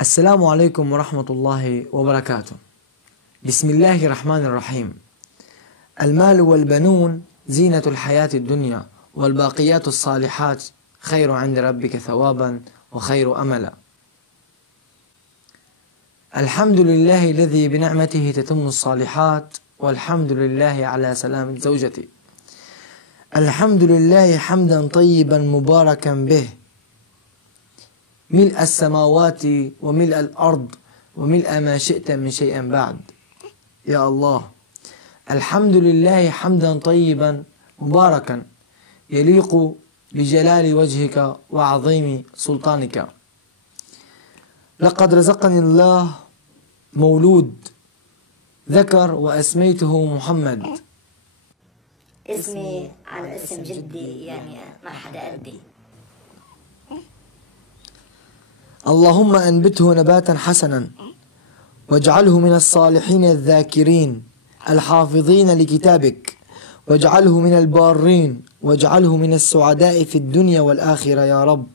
السلام عليكم ورحمة الله وبركاته. بسم الله الرحمن الرحيم. المال والبنون زينة الحياة الدنيا، والباقيات الصالحات خير عند ربك ثوابا وخير أملا. الحمد لله الذي بنعمته تتم الصالحات، والحمد لله على سلامة زوجتي. الحمد لله حمدا طيبا مباركا به، ملء السماوات وملء الأرض وملء ما شئت من شيء بعد. يا الله، الحمد لله حمدا طيبا مباركا يليق بجلال وجهك وعظيم سلطانك. لقد رزقني الله مولود ذكر وأسميته محمد. اسمي على اسم جدي، يعني ما حدا قدي. اللهم أنبته نباتا حسنا، واجعله من الصالحين الذاكرين الحافظين لكتابك، واجعله من البارين، واجعله من السعداء في الدنيا والآخرة يا رب.